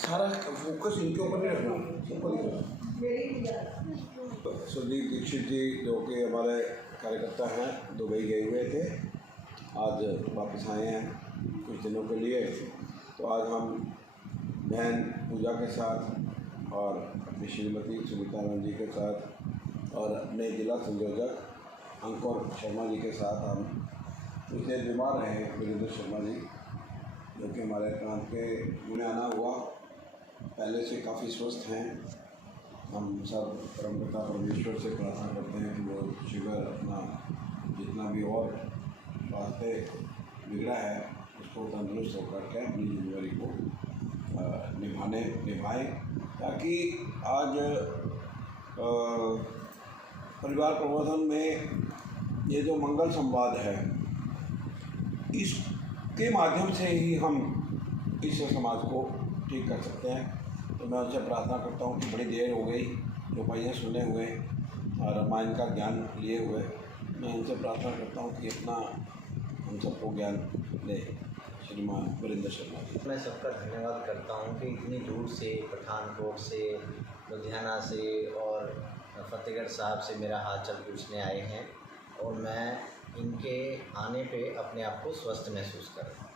सारा फोकस इनके ऊपर नहीं रखना, सबको नहीं रखना। सुदीप दीक्षित जी जो कि हमारे कार्यकर्ता हैं, दुबई गए हुए थे, आज वापस आए हैं कुछ दिनों के लिए। तो आज हम बहन पूजा के साथ और अपनी श्रीमती सुनीता राम जी के साथ और अपने जिला संयोजक अंकुर शर्मा जी के साथ हम कुछ देर बीमार रहे वीरेंद्र शर्मा जी, जो कि हमारे प्रांत के में आना हुआ, पहले से काफ़ी स्वस्थ हैं। हम सब परमपिता परमेश्वर से प्रार्थना करते हैं कि वो शुगर अपना जितना भी और वास्ते बिगड़ा है उसको तंदुरुस्त होकर के अपनी जिम्मेदारी को निभाएं, ताकि आज परिवार प्रबंधन में ये जो मंगल संवाद है, इसके माध्यम से ही हम इस समाज को ठीक कर सकते हैं। तो मैं उनसे प्रार्थना करता हूँ कि बड़ी देर हो गई रुपये सुने हुए और रामायण का ज्ञान लिए हुए, मैं उनसे प्रार्थना करता हूँ कि इतना हम सबको ज्ञान दे। श्रीमान वीरेंद्र शर्मा जी। मैं सबका धन्यवाद करता हूँ कि इतनी दूर से, पठानकोट से, लुधियाना से और फतेहगढ़ साहब से मेरा हाल चाल पूछने आए हैं, और मैं इनके आने पे अपने आप को स्वस्थ महसूस कर रहा हूँ।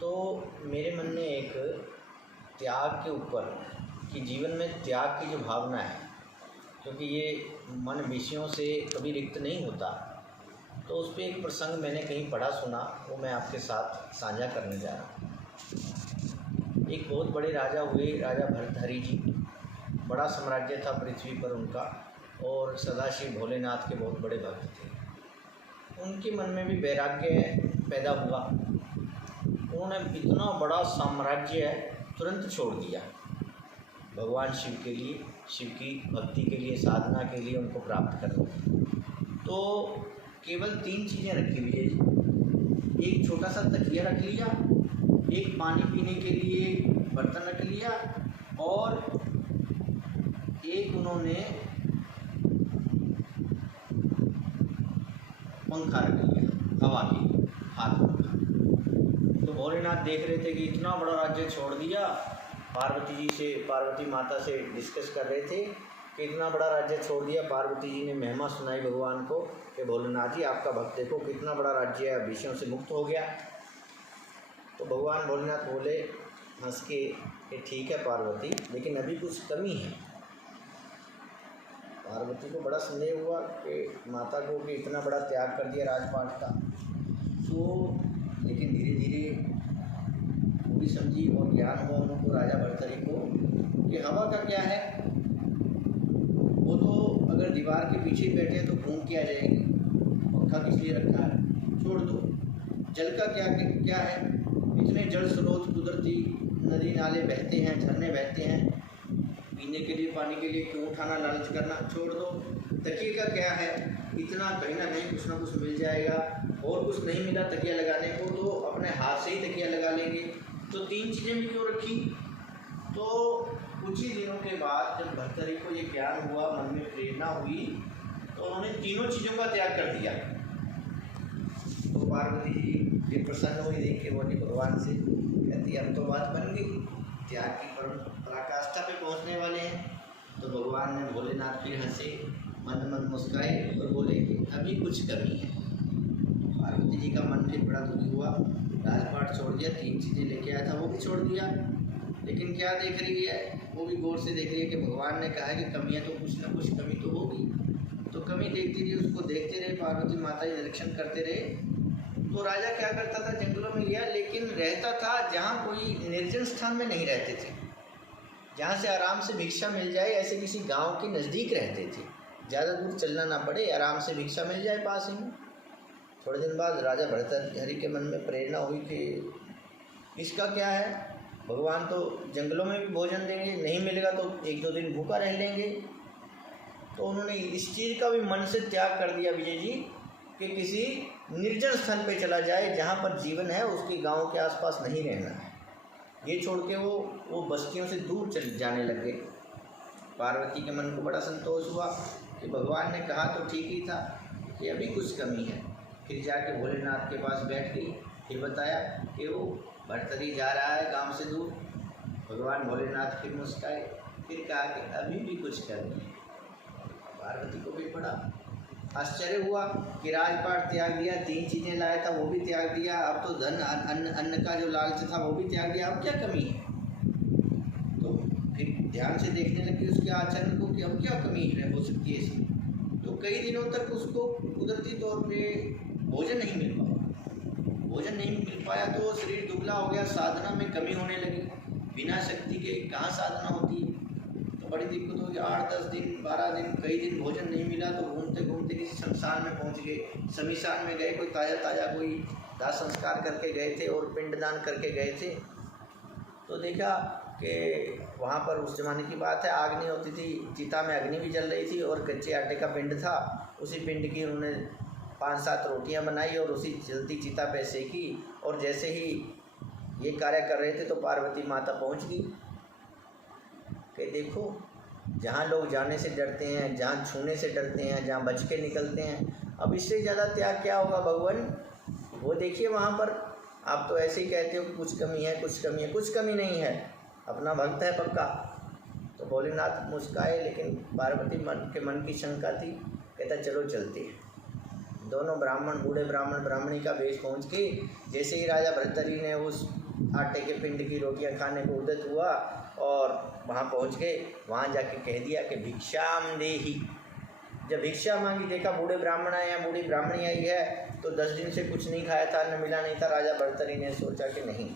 तो मेरे मन में एक त्याग के ऊपर कि जीवन में त्याग की जो भावना है, क्योंकि ये मन विषयों से कभी रिक्त नहीं होता, तो उस पर एक प्रसंग मैंने कहीं पढ़ा सुना, वो मैं आपके साथ साझा करने जा रहा हूँ। एक बहुत बड़े राजा हुए, राजा भर्तहरि जी। बड़ा साम्राज्य था पृथ्वी पर उनका, और सदाशिव भोलेनाथ के बहुत बड़े भक्त थे। उनके मन में भी वैराग्य पैदा हुआ। उन्होंने इतना बड़ा साम्राज्य तुरंत छोड़ दिया, भगवान शिव के लिए, शिव की भक्ति के लिए, साधना के लिए उनको प्राप्त करना। तो केवल 3 चीज़ें रखी हुई है। एक छोटा सा तकिया रख लिया, एक पानी पीने के लिए बर्तन रख लिया, और एक उन्होंने पंखा रख लिया हवा के लिए, हाथ पंखा। तो भोलेनाथ देख रहे थे कि इतना बड़ा राज्य छोड़ दिया। पार्वती माता से डिस्कस कर रहे थे कि इतना बड़ा राज्य छोड़ दिया। पार्वती जी ने महिमा सुनाई भगवान को कि भोलेनाथ जी आपका भक्त देखो कितना बड़ा राज्य है, विषयों से मुक्त हो गया। तो भगवान भोलेनाथ बोले हंस के कि ठीक है पार्वती, लेकिन अभी कुछ कमी है। पार्वती को बड़ा संदेह हुआ कि माता को कि इतना बड़ा त्याग कर दिया राजपाट का। तो लेकिन धीरे धीरे वो भी समझी और ज्ञान हुआ उनको, राजा भर्तहरि को, कि हवा का क्या है, वो तो अगर दीवार के पीछे बैठे हैं तो घूम के आ जाएगी, पंखा किस लिए रखा है, छोड़ दो। जल का क्या है, इतने जल स्रोत कुदरती नदी नाले बहते हैं, झरने बहते हैं, पीने के लिए पानी के लिए क्यों उठाना, लालच करना, छोड़ दो। तकिए का क्या है, इतना कहीं ना कहीं कुछ ना कुछ मिल जाएगा, और कुछ नहीं मिला तकिया लगाने को तो अपने हाथ से ही तकिया लगा लेंगे। तो 3 चीज़ें भी क्यों रखी। तो कुछ ही दिनों के बाद जब भर्तहरि को ये ज्ञान हुआ, मन में प्रेरणा हुई, तो उन्होंने तीनों चीज़ों का त्याग कर दिया। तो पार्वती जी ये प्रसन्न हुई देख के, बोली भगवान से, कहती अब तो बात बन गई, त्याग की पराकाष्ठा पे पहुंचने वाले हैं। तो भगवान ने, भोलेनाथ फिर हंसे, मंद मंद मुस्काए और बोले कि अभी कुछ कमी है। पार्वती जी का मन फिर बड़ा दुखी हुआ, राजपाट छोड़ दिया, 3 चीज़ें लेके आया था वो भी छोड़ दिया, लेकिन क्या देख रही है, वो भी गौर से देख रही है कि भगवान ने कहा कि कमी है तो कुछ ना कुछ कमी तो होगी। तो कमी देखती रही, उसको देखते रहे, पार्वती माता जी निरीक्षण करते रहे। तो राजा क्या करता था, जंगलों में गया, लेकिन रहता था जहाँ कोई निर्जन स्थान में नहीं रहते थे, जहाँ से आराम से भिक्षा मिल जाए, ऐसे किसी गांव के नज़दीक रहते थे, ज़्यादा दूर चलना ना पड़े, आराम से भिक्षा मिल जाए पास ही में। थोड़े दिन बाद राजा भर्तहरि के मन में प्रेरणा हुई कि इसका क्या है, भगवान तो जंगलों में भी भोजन देंगे, नहीं मिलेगा तो 1-2 दिन भूखा रह लेंगे। तो उन्होंने इस चीज़ का भी मन से त्याग कर दिया विजय जी कि किसी निर्जन स्थल पे चला जाए, जहाँ पर जीवन है, उसके गांव के आसपास नहीं रहना है। ये छोड़ के वो बस्तियों से दूर चले जाने लगे। पार्वती के मन को बड़ा संतोष हुआ कि भगवान ने कहा तो ठीक ही था कि अभी कुछ कमी है। फिर जाके भोलेनाथ के पास बैठ गई, फिर बताया कि वो भर्तहरि जा रहा है गांव से दूर, भगवान भोलेनाथ फिर मुस्काए, फिर कहा कि अभी भी कुछ करनी है। पार्वती को भी बड़ा आश्चर्य हुआ कि राजपाट त्याग दिया, 3 चीज़ें लाया था वो भी त्याग दिया, अब तो धन अन्न का जो लालच था वो भी त्याग दिया, अब क्या कमी है। तो फिर ध्यान से देखने लगी उसके आचरण को कि अब क्या कमी हो सकती है इसमें। तो कई दिनों तक उसको कुदरती तौर पे भोजन नहीं मिल पाया, तो शरीर दुबला हो गया, साधना में कमी होने लगी। बिना शक्ति के कहाँ साधना होती है, तो बड़ी दिक्कत होगी। 8-10 दिन 12 दिन कई दिन भोजन नहीं मिला, तो घूमते घूमते किसी शमशान में पहुंच गए, शमशान में गए, कोई ताज़ा कोई दाह संस्कार करके गए थे और पिंडदान करके गए थे। तो देखा कि वहाँ पर उस ज़माने की बात है, आग नहीं होती थी, चिता में अग्नि भी जल रही थी और कच्चे आटे का पिंड था। उसी पिंड की उन्होंने 5-7 रोटियाँ बनाई और उसी जलती चिता पे सेकी, और जैसे ही ये कार्य कर रहे थे तो पार्वती माता पहुँच गई कि देखो, जहाँ लोग जाने से डरते हैं, जहाँ छूने से डरते हैं, जहाँ बच के निकलते हैं, अब इससे ज़्यादा त्याग क्या होगा भगवान। वो देखिए वहाँ पर आप तो ऐसे ही कहते हो कि कुछ कमी है, कुछ कमी नहीं है, अपना भक्त है पक्का। तो भोलेनाथ मुस्काए, लेकिन पार्वती के मन की शंका थी। कहता चलो चलते हैं। दोनों ब्राह्मण, बूढ़े ब्राह्मण ब्राह्मणी का वेश पहुँच के जैसे ही राजा भर्तरी ने उस आटे के पिंड की रोटियां खाने को उद्यत हुआ और वहाँ पहुँच गए, वहाँ जाके कह दिया कि भिक्षाम देहि। जब भिक्षा मांगी, देखा बूढ़े ब्राह्मण आए या बूढ़ी ब्राह्मणी आई है, तो 10 दिन से कुछ नहीं खाया था, अन्न मिला नहीं था। राजा भर्तरी ने सोचा कि नहीं,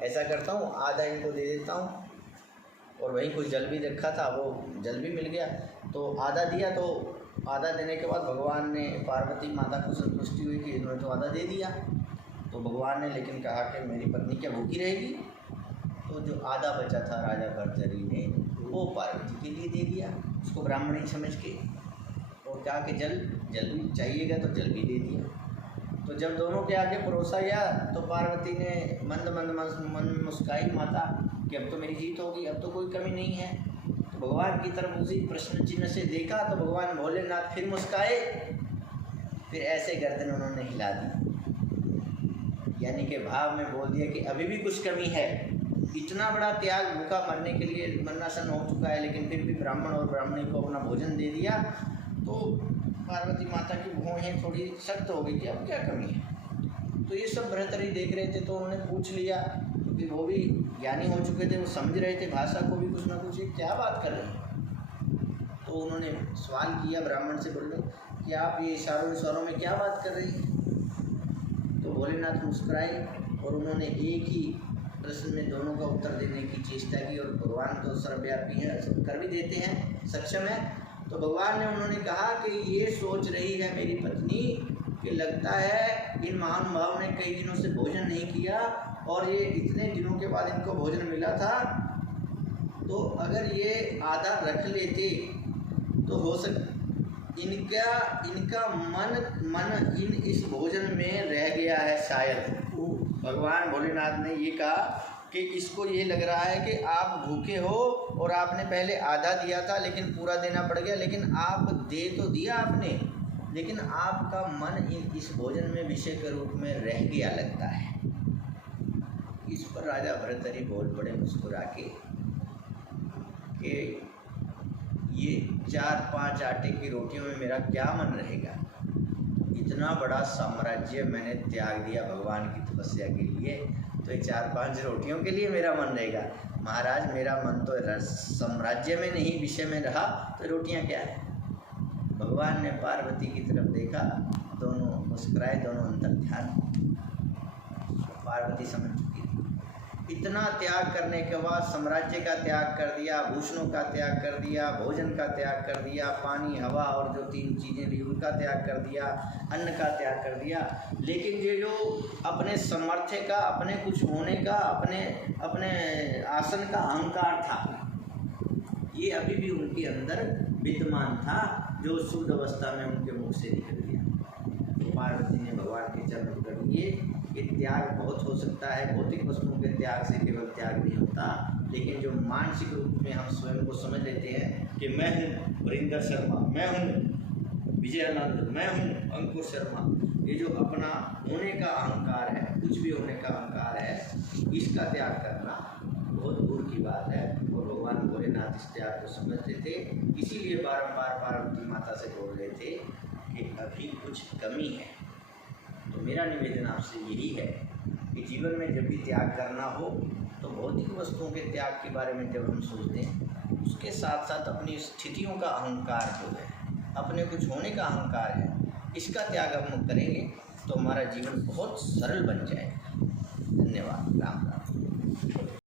ऐसा करता हूँ, आधा इनको दे देता हूँ। और वहीं कुछ जल भी रखा था, वो जल भी मिल गया, तो आधा दिया। तो आधा देने के बाद भगवान ने, पार्वती माता को संतुष्टि हुई कि इन्होंने तो आधा दे दिया। तो भगवान ने लेकिन कहा कि मेरी पत्नी क्या भूखी रहेगी। तो जो आधा बचा था राजा भर्तरी ने वो पार्वती के लिए दे दिया, उसको ब्राह्मणी समझ के, और कहा कि जल भी चाहिएगा तो जल भी दे दिया। तो जब दोनों के आगे परोसा गया तो पार्वती ने मन मुस्काई माता कि अब तो मेरी जीत होगी, अब तो कोई कमी नहीं है। तो भगवान की तरफ उसी प्रश्न चिन्ह से देखा तो भगवान भोलेनाथ फिर मुस्काए, फिर ऐसे गर्दन उन्होंने हिला दी, यानी कि भाव में बोल दिया कि अभी भी कुछ कमी है। इतना बड़ा त्याग, भूखा मरने के लिए मरनासन हो चुका है, लेकिन फिर भी ब्राह्मण और ब्राह्मणी को अपना भोजन दे दिया। तो पार्वती माता की भौहें थोड़ी सख्त हो गई कि अब क्या कमी है। तो ये सब भर्तरी देख रहे थे, तो उन्होंने पूछ लिया, क्योंकि वो भी ज्ञानी हो चुके थे, वो समझ रहे थे भाषा को भी कुछ ना कुछ, क्या बात कर रहे हैं। तो उन्होंने सवाल किया ब्राह्मण से, बोले कि आप ये इशारों में क्या बात कर रही हैं। तो भोलेनाथ मुस्कुराए और उन्होंने एक ही प्रश्न में दोनों का उत्तर देने की चेष्टा की, और भगवान तो सर्वव्यापी है, कर भी देते हैं, सक्षम है। तो भगवान ने, उन्होंने कहा कि ये सोच रही है मेरी पत्नी कि लगता है इन महानुभाव ने कई दिनों से भोजन नहीं किया, और ये इतने दिनों के बाद इनको भोजन मिला था, तो अगर ये आधा रख लेते तो हो सकता इनका मन इस भोजन में रह गया है शायद। भगवान भोलेनाथ ने ये कहा कि इसको ये लग रहा है कि आप भूखे हो और आपने पहले आधा दिया था लेकिन पूरा देना पड़ गया, लेकिन आप दे तो दिया आपने, लेकिन आपका मन इस भोजन में विषय के रूप में रह गया लगता है। इस पर राजा भर्तरी बोल पड़े मुस्कुरा के कि ये 4-5 आटे की रोटियों में मेरा क्या मन रहेगा। इतना बड़ा साम्राज्य मैंने त्याग दिया भगवान की तपस्या के लिए, तो ये 4-5 रोटियों के लिए मेरा मन रहेगा। महाराज मेरा मन तो साम्राज्य में नहीं विषय में रहा, तो रोटियां क्या है। भगवान ने पार्वती की तरफ देखा, दोनों मुस्कुराए, दोनों अंतर ध्यान। पार्वती समझ चुकी, इतना त्याग करने के बाद साम्राज्य का त्याग कर दिया, भूषणों का त्याग कर दिया, भोजन का त्याग कर दिया, पानी हवा और जो 3 चीज़ें थी उनका त्याग कर दिया, अन्न का त्याग कर दिया, लेकिन ये जो अपने सामर्थ्य का, अपने कुछ होने का, अपने आसन का अहंकार था, ये अभी भी उनके अंदर विद्यमान था, जो शुद्ध अवस्था में उनके मुख से निकल गया। तो पार्वती ने भगवान के चरण पकड़ लिए कि त्याग बहुत हो सकता है, भौतिक वस्तुओं के त्याग से केवल त्याग नहीं होता, लेकिन जो मानसिक रूप में हम स्वयं को समझ लेते हैं कि मैं हूँ वरिंदर शर्मा, मैं हूँ विजयानंद, मैं हूँ अंकुर शर्मा, ये जो अपना होने का अहंकार है, कुछ भी होने का अहंकार है, इसका त्याग करना बहुत भोलेनाथ इस त्याग को समझते थे, इसीलिए बारंबार पार्वती माता से बोल रहे थे कि अभी कुछ कमी है। तो मेरा निवेदन आपसे यही है कि जीवन में जब भी त्याग करना हो तो भौतिक वस्तुओं के त्याग के बारे में जब हम सोचते हैं, उसके साथ साथ अपनी स्थितियों का अहंकार जो है, अपने कुछ होने का अहंकार है, इसका त्याग हम करेंगे तो हमारा जीवन बहुत सरल बन जाएगा। धन्यवाद। राम राम।